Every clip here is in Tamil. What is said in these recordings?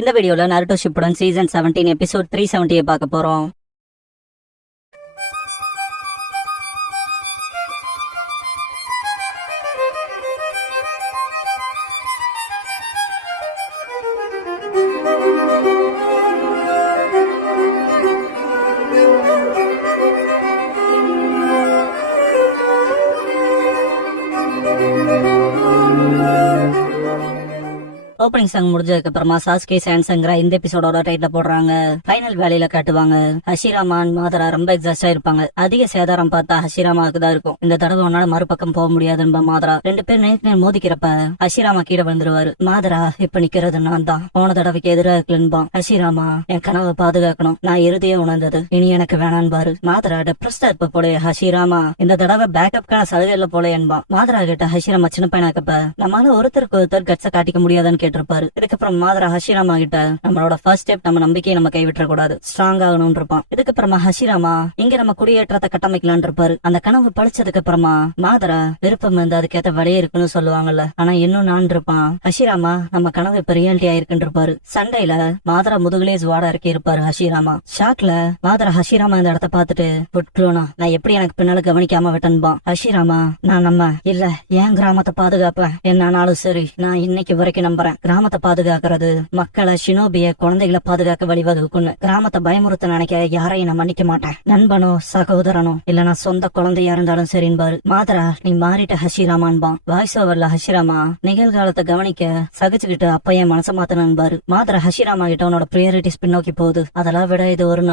இந்த வீடியோல நருட்டோ ஷிப்புடன் சீசன் 17 எபிசோட் 370 பார்க்க போறோம். ஓப்பனிங் சாங் முடிஞ்சதுக்கு அப்புறமா சாஸ்கே சான்சங்கரா இந்த எபிசோடோட டைட்டில் போடுறாங்க. ஃபைனல் வேலையில காட்டுவாங்க. ஹஷிராமா மாதரா ரொம்ப எக்ஸாஸ்டா இருப்பாங்க. அதிக சேதாரம் பார்த்தா ஹஷிராமாவுக்கு தான் இருக்கும். இந்த தடவை உன்னால மறுபக்கம் போக முடியாதுன்னு மாதரா ரெண்டு பேர் நேருக்கு மோதிக்கிறப்ப ஹஷிராமா கீழே வந்துருவாரு. மாதரா இப்ப நிக்கிறது நான் தான், போன தடவைக்கு எதிராக இருக்குன்பா. ஹஷிராமா என் கனவை பாதுகாக்கணும், நான் இறுதியே உணர்ந்தது, இனி எனக்கு வேணான்னு பாரு. மாதரா டெப்ரஸ்டா இருப்ப போல ஹஷிராமா இந்த தடவை பேக்கப்கான சலுகைல போல என்பா. மாதரா கிட்ட ஹஷிராமா சின்ன பையனாக்கப்ப நம்மளால ஒருத்தருக்கு ஒருத்தர் கட்ச காட்டிக்க முடியாதுன்னு கேட்டிருப்பாரு. இதுக்கப்புறம் மாதரா ஹஷிராமா கிட்ட நம்மளோட ஃபர்ஸ்ட் ஸ்டெப் நம்ம நம்பிக்கையை நம்ம கைவிட்ட கூடாது, ஸ்ட்ராங் ஆகணும்னு இருப்பான். இதுக்கப்புறமா ஹஷிராமா இங்க நம்ம குடியேற்றத்தை கட்டமைக்கலான் இருப்பாரு. அந்த கனவு பழிச்சதுக்கு அப்புறமா மாதரா விருப்பம் வந்து அதுக்கேற்ற வழியே இருக்குன்னு சொல்லுவாங்கல்ல, ஆனா இன்னும் நான் இருப்பான். ஹஷிராமா நம்ம கனவு இப்ப ரியாலிட்டி ஆயிருக்குன்னு இருப்பாரு. சண்டையில மாதரா முதுகுலே ஜுவாட இறக்கி இருப்பாரு ஹஷிராமா. ஷாக்ல மாதரா ஹஷிராமா இந்த இடத்த பாத்துட்டு புட்க்ளோனா நான் எப்படி எனக்கு பின்னால கவனிக்காம விட்டன்பான். ஹஷிராமா நான் நம்ம இல்ல என் கிராமத்தை பாதுகாப்பேன், என்னாலும் சரி நான் இன்னைக்கு வரைக்கும் நம்புறேன். கிராமத்தை பாதுகாக்கிறது மக்களை ஷினோபிய குழந்தைகளை பாதுகாக்க வழிவகுக்குன்னு. கிராமத்தை பயமுறுத்த நினைக்க யாரையும் நான் மன்னிக்க மாட்டேன், நண்பனோ சகோதரனோ இல்லனா சொந்த குழந்தையா இருந்தாலும் சரின்பாரு. மாதரா நீ மாறிட்ட ஹஷிராமான்பான். வாய்ஸ் ஓவர்ல ஹஷிராமா நிகழ்காலத்தை கவனிக்க சகிச்சுக்கிட்டு அப்ப என் மனசை மாத்தனன்பாரு. மாதரா ஹஷிராமா கிட்ட உன்னோட பிரியாரிட்டிஸ் பின்னோக்கி போகுது, அதெல்லாம் விட இது ஒரு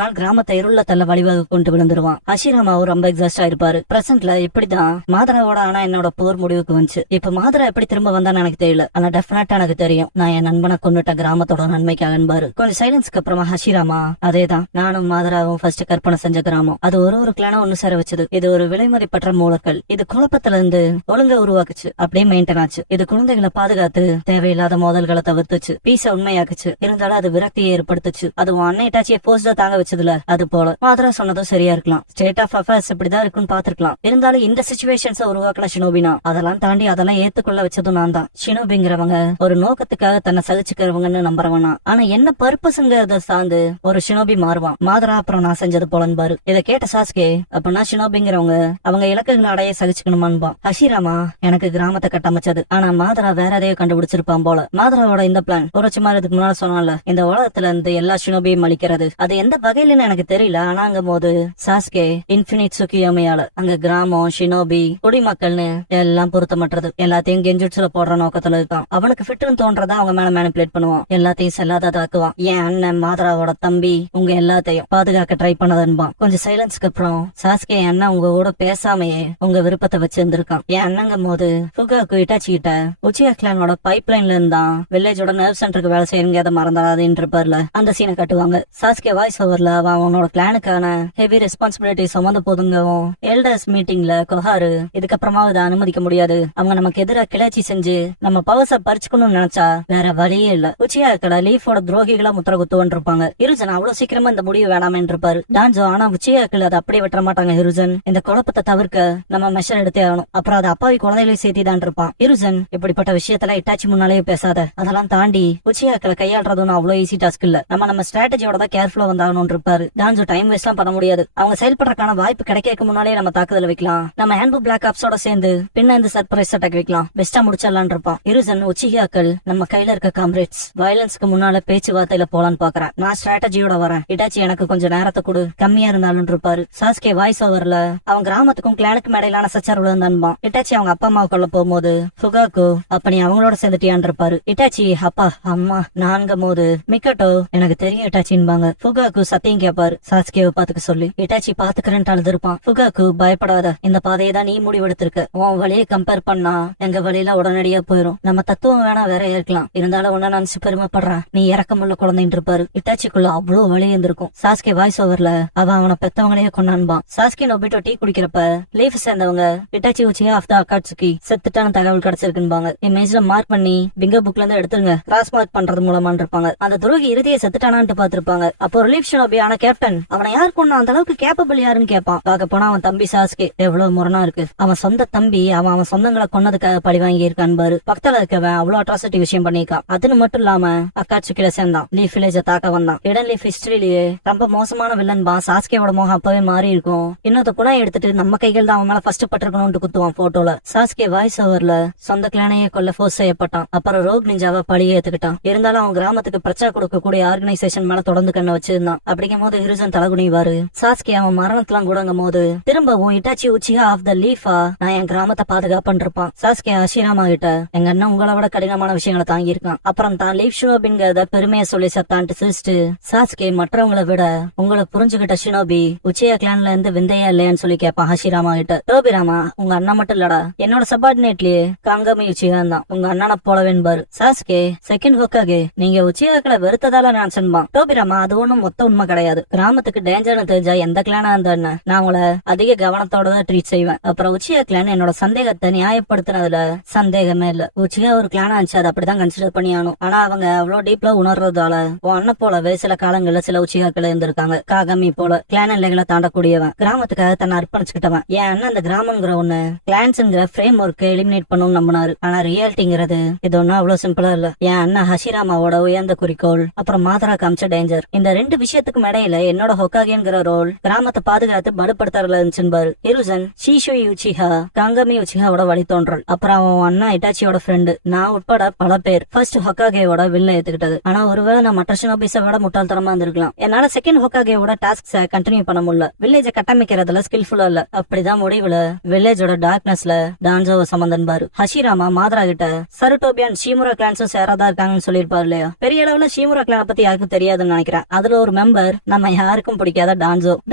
நாள் கிராமத்தை இருள தள்ள வழிவகு கொண்டு விழுந்துருவான். ஹஷிராமாவும் ரொம்ப எக்ஸாஸ்டா இருப்பாரு. பிரசன்ட்ல இப்படிதான் மாதராவோட ஆனா என்னோட போர் முடிவுக்கு வந்துச்சு. இப்ப மாதரா எப்படி திரும்ப வந்தான்னு எனக்கு தெரியல, ஆனா டெஃபினட்டா எனக்கு தெரியும் நான் என் நண்பனை கொண்டுட்ட கிராமத்தோட நன்மைக்காகன்பாரு. கொஞ்சம் சைலன்ஸ்க்கு அப்புறமா ஹஷிராமா அதேதான் நானும் மாதராவும் ஃபர்ஸ்ட் கற்பனை செஞ்ச கிராமம், அது ஒரு கிளான ஒண்ணு சேர வச்சது. இது ஒரு விலைமதிப்பற்ற மூலக்கல், இது குழப்பத்துல இருந்து ஒழுங்க உருவாக்குச்சு, அப்படியே மெயின்டைன் ஆச்சு. இது குழந்தைகளை பாதுகாத்து தேவையில்லாத மோதல்களை தவிர்த்துச்சு, பீஸ உண்மையாக்குச்சு. இருந்தாலும் அது விரக்தியை ஏற்படுத்துச்சு. அது அன்னை டாச்சியை போஸ்டா தாங்க வச்சதுல அது போல மாதரா சொன்னதும் சரியா இருக்கலாம். ஸ்டேட் ஆஃப் அஃபேர்ஸ் இப்படிதான் இருக்குன்னு பாத்துருக்கலாம். இருந்தாலும் இந்த சிச்சுவேஷன்ஸ் உருவாக்கின ஷினோபினா அதெல்லாம் தாண்டி அதெல்லாம் ஏத்துக்கொள்ள வச்சதும் நான் தான். ஷினோபிங்கிறவங்க ஒரு நோக்கத்துக்காக தன்னை சகிச்சுக்கிறவங்கன்னு நம்புறவனா, ஆனா என்ன பர்பஸ்ங்கிறத சார்ந்து ஒரு ஷினோபி மாறுவான். மாதரா அப்புறம் நான் செஞ்சது போலன்பாரு. இதை கேட்ட சாஸ்கே அப்படின்னா ஷினோபிங்கிறவங்க அவங்க இலக்குகளை அடைய சகிச்சுக்கணுமான்பா. ஹஷிராமா எனக்கு கிராமத்தை கட்டமைச்சது, ஆனா மாதரா வேற எதையோ கண்டுபிடிச்சிருப்பான் போல. மாதராவோட இந்த பிளான் ஒரு சுமார் இதுக்கு முன்னால சொன்னால இந்த உலகத்துல இருந்து எல்லா ஷினோபியும் அழிக்கிறது, அது எந்த வகையிலன்னு எனக்கு தெரியல. ஆனாங்க போது சாஸ்கே இன்ஃபினிட் சுக்கியோமையால அங்க கிராமம் ஷினோபி குடிமக்கள்னு எல்லாம் பொருத்தமற்றது, எல்லாத்தையும் கெஞ்சுட்ஸ்ல போடுற நோக்கத்துல இருக்கான். அவனுக்கு ஃபிட்னு தோன்றதா அவங்க மேல மேனிபுலேட் பண்ணுவான், எல்லாத்தையும் செல்லாததாக்குவான். என் அண்ணன் மாதராவோட தம்பி உங்க எல்லாத்தையும் பாதுகாக்க ட்ரை பண்ணதன்பான். கொஞ்சம் சைலன்ஸ்க்கு அப்புறம் சாஸ்கே அண்ணன் உங்க கூட பேசாமையே உங்க விருப்பத்தை வச்சிருந்திருக்கான். என் அண்ணங்க போது ஃபுகாக்கு இட்டாச்சி கிட்ட உச்சியா கிளானோட பைப் லைன்ல இருந்தான் வில்லேஜோட நர்வ் சென்டருக்கு வேலை செய்யுங்க, அதை மறந்துடாதுன்னு இருப்பார்ல, அந்த சீனை கட்டுவாங்க. சாஸ்கே வாய்ஸ் ஓவர்ல அவனோட கிளானுக்கான ஹெவி ரெஸ்பான்சிபிலிட்டி சுமந்து போதுங்கவும் எல்டர்ஸ் மீட்டிங்ல கொஹாரு இதுக்கப்புறமா இதை அனுமதிக்க முடியாது, அவங்க நமக்கு எதிராக கிளர்ச்சி செஞ்சு நம்ம பவர்ஸ பறிச்சுக்கணும்னு நினைச்சா வேற வழியே இல்ல. உச்சியா கடை லீஃபோட துரோகிகளா முத்திர குத்துவன் இருப்பாங்க. ஹிருஜன் அவ்வளவு சீக்கிரமா இந்த முடிவு வேணாமேன்னு இருப்பாரு. டான்ஜோ ஆனா உச்சியாக்கள் அதை அப்படியே விட்டுற மாட்டாங்க. ஹிருஜன் இந்த குழப்பத்தை தவிர்க்க நம்ம மெஷர் எடுத்தே ஆகணும், அப்புறம் அது அப்பாவி குழந்தைகளையும் சேர்த்திதான் இருப்பான். ஹிருஜன் இப்படிப்பட்ட விஷயத்துல இட்டாச்சி முன்னாலே பேசாத, அதெல்லாம் தாண்டி உச்சியாக்களை கையாளுறதுன்னு அவ்வளவு ஈஸி டாஸ்க் இல்ல, நம்ம ஸ்ட்ராட்டஜியோட தான் கேர்ஃபுல்லா வந்தாகணும் இருப்பாரு. டான்ஜோ டைம் வேஸ்ட் எல்லாம் பண்ண முடியாது, அவங்க செயல்படுறதுக்கான வாய்ப்பு கிடைக்க முன்னாலே நம்ம தாக்குதல் வைக்கலாம், நம்ம ஹேண்ட்பு பிளாக் ஆப்ஸோட சேர்ந்து பின்ன இந்த சர்ப்ரைஸ் அட்டாக் வைக்கலாம், பெஸ்டா முடிச்சிடலான் இருப்பான். ஹிருஜன் உச்சியாக்கள் நம்ம கையில இருக்க காம்ரேட்ஸ் வயலன்ஸ்க்கு முன்னால பேச்சுவார்த்தையில போலான்னு பாக்குறேன், நான் ஸ்ட்ராட்டஜியோட வரேன், இட்டாச்சி எனக்கு கொஞ்சம் நேரத்தை கொடு, கம்மியா இருந்தாலும் இருப்பாரு. சாஸ்கே வாய்ஸ் ஓவர்ல அவன் கிராமத்துக்கும் கிளானுக்கும் இடையிலான சச்சரவுல இருந்தான்பான். இட்டாச்சி அவங்க அப்பா அம்மா கொள்ள போகும்போது ஃபுகாக்கு அப்ப நீ அவங்களோட சேர்ந்துட்டியான் இருப்பாரு. இட்டாச்சி அப்பா அம்மா நான்கும் போது மிக்கட்டோ எனக்கு தெரியும் இட்டாச்சின்பாங்க. ஃபுகாக்கு சத்தியம் கேட்பாரு சாஸ்கேவை பாத்துக்க சொல்லி. இட்டாச்சி பாத்துக்கிறேன்ட்டு அழுதுருப்பான். ஃபுகாக்கு பயப்படாத, இந்த பாதையை தான் நீ முடிவெடுத்திருக்க, உன் வழியை கம்பேர் பண்ணா எங்க வழியில உடனடியா போயிரும், நம்ம தத்துவம் வேணா வேற இருக்கலாம், இருந்தாலும் உன்ன நினைச்சு பெருமைப்படுறேன், நீ இறக்கமுள்ள குழந்தைன்னு இருப்பாரு. இட்டாச்சிக்குள்ள அவ்வளவு வழி இருந்திருக்கும். சாஸ்கே வாய்ஸ் ஓவர்ல அவனை பெத்தவங்களையே கொண்டான்பான். சாஸ்கே நோபிட்டோ டீ குடிக்கிறப்ப லீஃப் சேர்ந்தவங்க இட்டாச்சி உச்சியா ஆஃப் த அக்காட்சுக்கி செத்துட்டான தகவல் கிடைச்சிருக்குன்பாங்க. இமேஜ்ல மார்க் பண்ணி பிங்கர் புக்ல இருந்து எடுத்துருங்க, கிராஸ் மார்க் பண்றது மூலமான் இருப்பாங்க. அந்த துரோகி இறுதியை செத்துட்டானான்னு பாத்துருப்பாங்க. அப்போ ரிலீஃப் ஷினோபி ஆன கேப்டன் அவனை யார் கொண்டா அந்த அளவுக்கு கேப்பபிள் யாருன்னு கேட்பான். பார்க்க போனா அவன் தம்பி சாஸ்கே எவ்வளவு முரணா இருக்கு, அவன் சொந்த தம்பி அவன் சொந்தங்களை கொன்னதுக்காக பழி வாங்கி இருக்கான் பாரு. பக்கத்துல இருக்கவன் அவ்வளவு அட்ராசிட்டி விஷயம் பண்ணிருக்கான். அதுன்னு மட்டும் இல்லாம அக்காட்சுக்கில சேர்ந்தான். லீஃப் வில்லேஜ தாக்க வந்தான். இடன் லீஃப் ஹிஸ்டரியிலேயே ரொம்ப மோசமான வில்லன் பா. சாஸ்கேவோட மோகம் அப்பவே மாறி இருக்கும். இன்னொரு குணம் எடுத்துட்டு நம்ம கைகள் தான் அவன் மேல ஃபர்ஸ்ட் பட்டிருக்கணும்னு குத்துவான் போட்டோல. சாஸ்கே வாய்ஸ் ஓவர்ல சொந்த கிளானையே கொல்ல ஃபோர்ஸ் செய்யப்பட்டான். அப்புறம் ரோக் நிஞ்சாவை பழிய ஏத்துக்கிட்டான். இருந்தாலும் அவன் கிராமத்துக்கு பிரச்சனை கொடுக்கக்கூடிய ஆர்கனைசேஷன் மேல தொடர்ந்து கண்ண வச்சிருந்தான். அப்படிங்கும் போது ஹிருசன் தலகுனிவாரு. சாஸ்கே அவன் மரணத்தெல்லாம் கூடங்கும் போது திரும்பவும் இட்டாச்சி உச்சியா ஆஃப் த லீஃபா நான் என் கிராமத்தை பாதுகாப்புன்னு இருப்பான். சாஸ்கே ஹஷிராமா கிட்ட எங்க அண்ணன் உங்களை விட கடினமான விஷயங்களை தாங்கி இருக்கான். அப்புறம் தான் லீஃப் ஷினோபிங்கிறத பெருமையை சொல்லி சத்தான்ட்டு சிரிச்சுட்டு சாஸ்கே மற்றவங்களை விட உங்களை புரிஞ்சுகிட்ட ஷினோபி உச்சியா கிளான்ல இருந்து விந்தையா இல்லையான்னு சொல்லி கேட்பான் ஹஷிராமா கிட்ட. டோபிராமா உங்க அண்ணன் மட்டும் இல்லடா, என்னோட சபார்டினேட்லயே காங்கமி உச்சியா தான் உங்க அண்ணனை போலவேன்பாரு. சாஸ்கே செகண்ட் ஹோக்காகே நீங்க உச்சியாக்களை வெறுத்ததால நான் சொன்னான். டோபிராமா அது ஒண்ணும் மொத்த உண்மை கிடையாது. கிராமத்துக்கு டேஞ்சர்னு தெரிஞ்சா எந்த கிளானா இருந்தா நான் உங்களை அதிக கவனத்தோட தான் ட்ரீட் செய்வேன். அப்புறம் உச்சியா கிளான் என்னோட சந்தேகத்தை நியாயப்படுத்தினதுல சந்தேகமே இல்ல. உச்சியா ஒரு கிளானா இருந்துச்சு, அது அப்படிதான் கன்சிடர் பண்ணி ஆனும். ஆனா அவங்க அவ்வளவு டீப்ல உணர்றதால உன் அண்ணன் போலவே சில காலங்கள்ல சில உச்சியாக்கள் இருந்திருக்காங்க. காகமி போல கிளான் எல்லைகளை தாண்டக்கூடியவன், கிராமத்துக்காக தன்னை அர்ப்பணிச்சுக்கிட்டவன். என் அண்ணன் அந்த கிராமங்கிற ஒண்ணு கிளான்ஸ்ங்கிற ஃப்ரேம் ஒர்க்கை எலிமினேட் பண்ணணும்னு நம்பினாரு. ஆனா ரியாலிட்டிங்கிறது இது ஒன்னும் அவ்வளவு சிம்பிளா இல்ல. என் அண்ணன் ஹஷிராமாவோட உயர்ந்த குறிக்கோள் அப்புறம் மாதரா காமிச்ச டேஞ்சர், இந்த ரெண்டு விஷயத்துக்கும் இடையில என்னோட ஹொக்காகேங்கிற ரோல் கிராமத்தை பாதுகாத்து படுப்படுத்துறதுல இருந்துச்சுன்னு ஹிருசன் ஷீஷுயி உச்சிஹா காங்கமி உச்சிஹாவோட வழித்தோன்றல். அப்புறம் அவன் அண்ணா இட்டாச்சியோட ஃப்ரெண்டு நான் உட்பட பல பேர் ஃபர்ஸ்ட் ஹொக்காகேவோட வில்ல ஏத்துக்கிட்டது. ஆனா ஒருவேளை நான் மற்ற ஷினோபிஸை விட முட்டாள்தனமா இருந்திருக்கலாம். என்னால செகண்ட் ஹொக்காகேவோட டாஸ்க்ஸை கண்டினியூ பண்ண முடியல. வில்லேஜ கட்டமைக்கிறதுல ஸ்கில்ஃபுல்லா இல்ல. அப்படிதான் முடிவுல வில்லேஜோட டார்க்னஸ்ல டான்சோவ சம்பந்தன் பாரு. ஹஷிராமா மாதரா கிட்ட சருட்டோபியான் ஷீமுரா கிளான்ஸும் சேராதா இருக்காங்கன்னு சொல்லிருப்பாரு இல்லையா. பெரிய அளவுல ஷீமுரா கிளான பத்தி யாருக்கும் தெரியாதுன்னு நினைக்கிறேன். அதுல ஒரு மெம்பர் நம்ம யாருக்கும் பிடிக்காத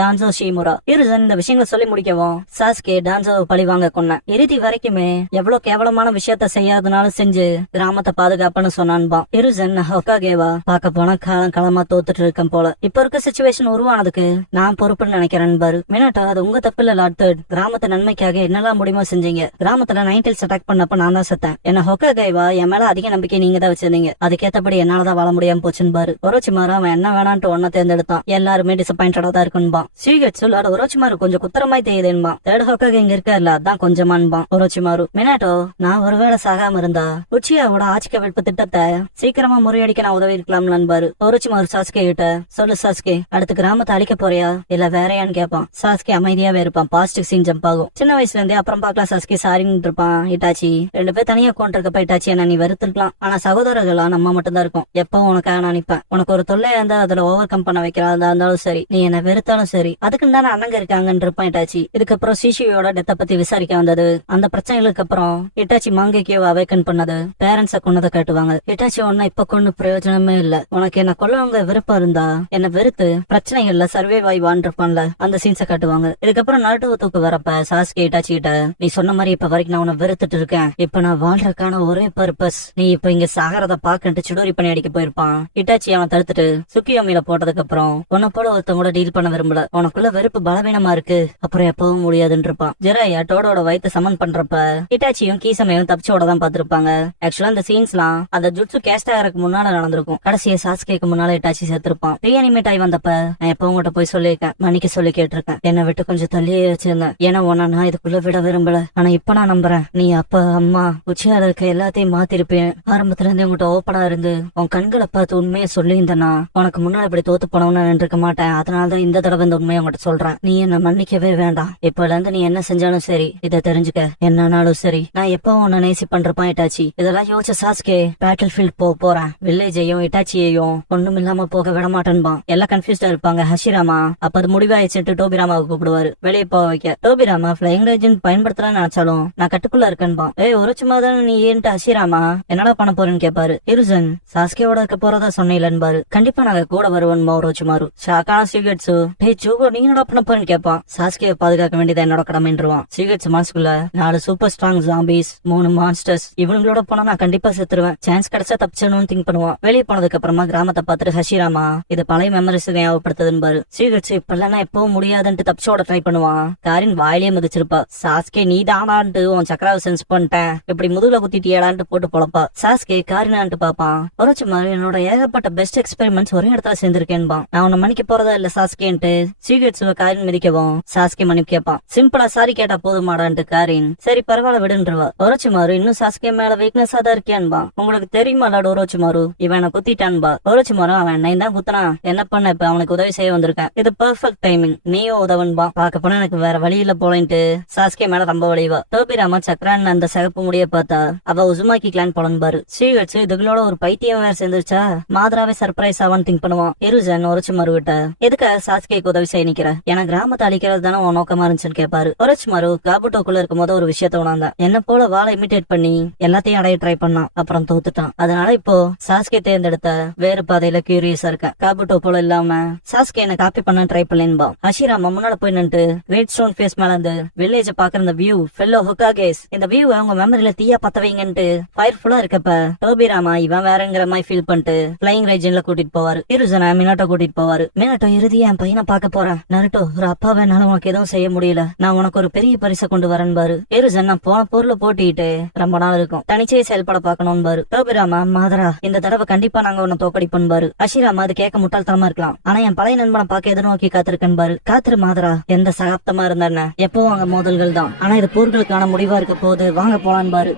டான்சோ ஷீமுரா. ஹிருசன் இந்த விஷயங்களை சொல்லி முடிக்கவும் சாஸ்கே டான்சோவை பழி வாங்க கொன்ன. இறுதி வரைக்குமே எவ்வளவு கேவலமான விஷயத்த செய்யாதனாலும் செஞ்சு கிராமத்தை பாதுகாப்புன்னு சொன்னான்பா. ஹிருசன் ஹொக்காகேவா பார்க்க போனா காலம் காலமா தோத்துட்டு இருக்கேன் போல. இப்ப இருக்க சிச்சுவேஷன் உருவானதுக்கு நான் பொறுப்புன்னு நினைக்கிறேன் பாரு. மினாட்டா அது உங்க தப்பு இல்ல லார்ட். கிராமத்து நன்மைக்காக என்னெல்லாம் முடியுமோ செஞ்சீங்க. கிராமத்துல நைன்டில்ஸ் அட்டாக் பண்ணப்ப நான் தான் செத்தேன். என்ன ஹொக்காகேவா என் மேல அதிக நம்பிக்கை நீங்க தான் வச்சிருந்தீங்க. அதுக்கேத்தபடி என்னாலதான் வாழ முடியாம போச்சுன்னு பாரு. ஒரோச்சிமாரு அவன் என்ன வேணான்ட்டு ஒன்ன தேர்ந்தெடுத்தான். எல்லாருமே டிசப்பாயிண்டடா தான் இருக்குன்பா. ஸ்ரீகட்சுல் அது ஒரோச்சிமாரு கொஞ்சம் குத்தரமாய் தெரியுதுன்பா. தேர்ட் ஹொக்காகே இங்க இருக்கல அதான் கொஞ்சமான்பா ஒரோச்சிமாரு. மினாட்டோ நான் ஒருவேளை சாகாம இருந்தா உச்சியாவோட ஆட்சி கவிழ்ப்பு திட்டத்தை சீக்கிரமா முறியடிக்க நான் உதவி இருக்கலாம்னு நண்பாரு. ஒரோச்சிமாரு சாஸ்கே கிட்ட சொல்லு சாஸ்கே அடுத்து கிராமத்தை அழிக்க போறியா இல்ல வேறையான்னு கேட்பான். சாஸ்கே அமைதியாவே இருப்பான். பாசிட்டிவ் சீன் ஜம்ப் ஆகும். சின்ன வயசுல இருந்தே அப்புறம் பாக்கலாம் சாஸ்கே சாரின்னு இருப்பான். இட்டாச்சி ரெண்டு பேர் தனியா கொண்டிருக்கப்ப இட்டாச்சி என்ன நீ வெறுத்திருக்கலாம். ஆனா சகோதரர்களா நம்ம மட்டும் தான் இருக்கும். எப்பவும் உனக்காக நான் நிப்பேன். உனக்கு ஒரு தொல்லையா இருந்தா அதுல ஓவர் கம் பண்ண வைக்கிறதா இருந்தாலும் சரி, நீ என்ன வெறுத்தாலும் சரி, அதுக்குன்னு தானே அண்ணங்க இருக்காங்கன்னு இருப்பான் இட்டாச்சி. இதுக்கப்புறம் சிஷியோட டெத்தை பத்தி விசாரிக்க வந்தது. அந்த பிரச்சனைகளுக்கு அப்புறம் இட்டாச்சி மாங்கேக்கியோ அவேக்கன் பண்ணது. பேரண்ட்ஸ கொன்னதை காட்டுவாங்க. இட்டாச்சி ஒன்னும் இப்ப கொண்டு பிரயோஜனமே இல்ல. உனக்கு என்ன கொல்லவங்க விருப்பம் இருந்தா என்ன வெறுத்து பிரச்சனைகள்ல சர்வைவ் ஆகி வாழ்ந்திருப்பான்ல அந்த சீன்ஸ காட்டுவாங்க. இதுக்கப்புறம் நாட்டுவ தூக்கு வரப்ப சாஸ்கே இட்டாச்சி கிட்ட நீ சொன்ன மாதிரி இப்ப வரைக்கும் நான் உன்னை வெறுத்துட்டு இருக்கேன். இப்ப நான் வாழ்றதுக்கான ஒரே பர்பஸ் நீ இப்ப இங்க சாகரத பாக்கன்ட்டு சுடோரி பண்ணி அடிக்க போயிருப்பான். இட்டாச்சி அவன் தடுத்துட்டு சுக்கியோமியில போட்டதுக்கு அப்புறம் உன்னை போல ஒருத்தவங்க கூட டீல் பண்ண விரும்பல. உனக்குள்ள வெறுப்பு பலவீனமா இருக்கு. அப்புறம் எப்பவும் முடியாதுன்னு இருப்பான். ஜெராயா டோடோட வயிற்று சமன் பண்றப்ப இட்டாச்சியும் கீசமையும் தப்பிச்சோட தான் பாத்துருப்பாங்க. ஆக்சுவலா இந்த சீன்ஸ்லாம் அந்த ஜுட்சு கேஸ்ட் ஆகிறதுக்கு முன்னால நடந்திருக்கும். கடைசியா சாஸ்கேக்கு முன்னால இட்டாச்சி செத்துருப்பான். ரீஅனிமேட் ஆகி வந்தப்ப நான் எப்ப உங்ககிட்ட போய் சொல்லியிருக்கேன், மன்னிக்க சொல்லி கேட்டிருக்கேன். என்னை விட்டு கொஞ்சம் தள்ளியே வச்சிருந்தேன். ஏன்னா உன்ன நான் இதுக்குள்ள விட விரும்பல. ஆனா இப்ப நான் நம்புறேன் நீ அப்பா அம்மா உச்சியால இருக்க எல்லாத்தையும் மாத்திருப்பேன். ஆரம்பத்துல இருந்து உங்ககிட்ட ஓப்பனா இருந்து உன் கண்களை பார்த்து உண்மையை சொல்லியிருந்தேன்னா உனக்கு முன்னாடி இப்படி தோத்து போனவன்னு நின்றுக்க மாட்டேன். அதனாலதான் இந்த தடவை இந்த உண்மையை உங்ககிட்ட சொல்றேன். நீ என்ன மன்னிக்கவே வேண்டாம். இப்பல இருந்து நீ என்ன செஞ்சாலும் சரி இதை தெரிஞ்சுக்க. என்னன்னாலும் சரி நான் எப்பவும் உன்னை நேசி பண்றப்பான் இட்டாச்சி. இதெல்லாம் யோசிச்ச சாஸ்கே பேட்டில் ஃபீல்ட் போறேன். வில்லேஜையும் இட்டாச்சியையும் ஒண்ணும் இல்லாம போக விட மாட்டேன்பான். எல்லாம் கன்ஃபியூஸ்டா இருப்பாங்க. ஹஷிராமா அப்ப அது முடிவாயிச்சுட்டு டோபிராமாவை கூப்பிடுவாரு வெளியே போக வைக்க. டோபிராமா பிளைங் ரேஜன் பயன்படுத்தலாம்னு நினைச்சாலும் நான் கட்டுக்குள்ள இருக்கேன்பான். ஒரு சும்மா தானே நீ ஏன்ட்டு ஹஷிராமா என்னடா பண்ண போறேன்னு கேட்பாரு. ஹிருசன் சாஸ்கேவோட இருக்க போறதா சொன்னீங்கன்னு கண்டிப்பா நாங்க கூட வருவோன்பா ஒரோச்சிமாரு. ஷாக்கான சிகரெட்ஸு டே ஜூகோ நீ என்னடா பண்ண போறேன்னு கேட்பான். சாஸ்கேவை பாதுகாக்க வேண்டியது என்னோட கடமைன்றுவான். சிகரெட்ஸ் மனசுக்குள்ள 4 சூப்பர் ஸ்ட்ராங் ஜாம்பிஸ் 3 மான்ஸ்டர்ஸ் இவங்களோட போனா நான் கண்டிப்பா செத்துருவேன். சான்ஸ் கிடைச்சா தப்பிச்சணும்னு திங்க் பண்ணுவான். வெளியே போனதுக்கு அப்புறமா கிராமத்தை பார்த்துட்டு ஹஷிராமா இது பழைய மெமரிஸ் ஞாபகப்படுத்துதுன்னு பாரு. சிகரெட்ஸ் இப்பெல்லாம் எப்பவும் முடியாதுன்ட்டு தப்பிச்சோட ட்ரை பண்ணுவான். காரின் வாயிலே மதிச்சிருப்பா. சாஸ்கே நீ தானான்ட்டு உன் சக்கராவை சென்ஸ் பண்ணிட்டேன் இப்படி முதுகுல குத்திட்டியாடான்ட்டு போட்டு பொழப்பா. சாஸ்கே காரினான்ட்டு பாப்பான். ஒரோச்சிமாரு என்னோட ஏகப்பட்ட பெஸ்ட் எக்ஸ்பெரிமெண்ட்ஸ் ஒரே இடத்துல சேர்ந்திருக்கேன்பான். நான் உன்னை மன்னிக்க போறதா இல்ல சாஸ்கேன்ட்டு சிகரெட்ஸ் காரின் மிதிக்கவும் சாஸ்கே மன்னிப்பு கேட்பான். சிம்பிளா சாரி கேட்டா போதுமாடான்ட்டு காரின் சரி பரவாயில்ல விடுன்றவா. ஒரோச்சிமாரு இன்னும் சாஸ்கே மேல வீக்னஸ் வீக்னஸா தான் இருக்கியான்பா. உங்களுக்கு தெரியுமாடா ரோச்சிமாரு, இவன் என்ன குத்திட்டான்பா. ரோச்சிமாரு, அவன் என்னை தான் குத்தனா, என்ன பண்ண, இப்ப அவனுக்கு உதவி செய்ய வந்திருக்கேன். இது பெர்ஃபெக்ட் டைமிங், நீயோ உதவன்பா. பாக்க போனா எனக்கு வேற வழியில போலன்ட்டு சாஸ்கே மேல ரொம்ப வலிவா. டோபிராமா சக்கரான் அந்த சிகப்பு முடிய பார்த்தா அவ உசுமாக்கி கிளான் போலன்பாரு. ஸ்ரீவட்ஸ் இதுகளோட ஒரு பைத்தியம் வேற சேர்ந்துருச்சா, மாதராவே சர்ப்ரைஸ் ஆவான்னு திங்க் பண்ணுவான். இருஜன் உரைச்சுமாரு விட்ட எதுக்கு சாஸ்கேக்கு உதவி செய்ய நிக்கிற, ஏன்னா கிராமத்தை அழிக்கிறது தானே உன் நோக்கமா இருந்துச்சுன்னு கேட்பாரு. உரைச்சுமாரு காபுட்டோக்குள்ள இருக்கும் போது ஒரு விஷயத்த உணர்ந்தான். என்ன போல வாழை இமிட்டேட் பண்ணி எல்லாத்தையும் அடைய ட்ரை பண்ணான், அப்புறம் தோத்துட்டான். அதனால இப்போ சாஸ்கே தேர்ந்தெடுத்த வேறு பாதையில கியூரியஸா இருக்கேன். காபுட்டோ போல இல்லாம சாஸ்கே என்ன காப்பி பண்ண ட்ரை பண்ணலேன்பா. ஹஷிராமா முன்னால போய் நின்று கிரேட் ஸ்டோன் ஃபேஸ் மேல இருந்து வில்லேஜ பாக்குற இந்த வியூ, ஃபெல்லோ ஹுகாகேஸ், இந்த வியூ அவங்க மெமரியில தீயா பத்த வைங்கன்ட்டு ஃபயர்ஃபுல்லா இருக்கப்ப டோபிராமா இவன் வேறங்கிற மாதிரி ஃபீல் பண்ணிட்டு பிளைங் ரேஜன்ல கூட்டிட்டு போவாரு. இருஜனா மினாட்டோ கூட்டிட்டு போவாரு. மினாட்டோ இறுதியா என் பையனை பார்க்க போறேன். நருட்டோ, ஒரு அப்பாவை என்னால உனக்கு எதுவும் செய்ய முடியல, நான் உனக்கு ஒரு பெரிய பரிசை கொண்டு வரேன் பாரு. இருஜன் நான் போன பொருளை போட்டிட்டு ரொம்ப நாள் இருக்கும், தனிச்சையே செயல்பட பாக்கணும் பாரு. டோபிராமா, மாதரா இந்த தடவை கண்டிப்பா நாங்க உன்னை தோக்கடிப்போம் பாரு. அஷிராமா அது கேட்க முட்டாள்தனமா இருக்கலாம், ஆனா என் பழைய நண்பனை பார்க்க எதிர்நோக்கி காத்திருக்கேன் பாரு. காத்திரு மாதரா, எந்த சகாப்தமா இருந்தா எப்பவும் அங்க மோதல்கள் தான், ஆனா இது போர்களுக்கான முடிவா இருக்க போது, வாங்க போலான் பாரு.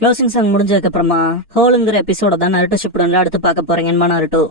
க்ளோசிங் சாங் முடிஞ்சதுக்கு அப்புறமா ஹோலுங்கிற எபிசோட தான் நருட்டோ ஷிப்புடன் அடுத்து பார்க்க போறீங்கன்னு நருட்டோ.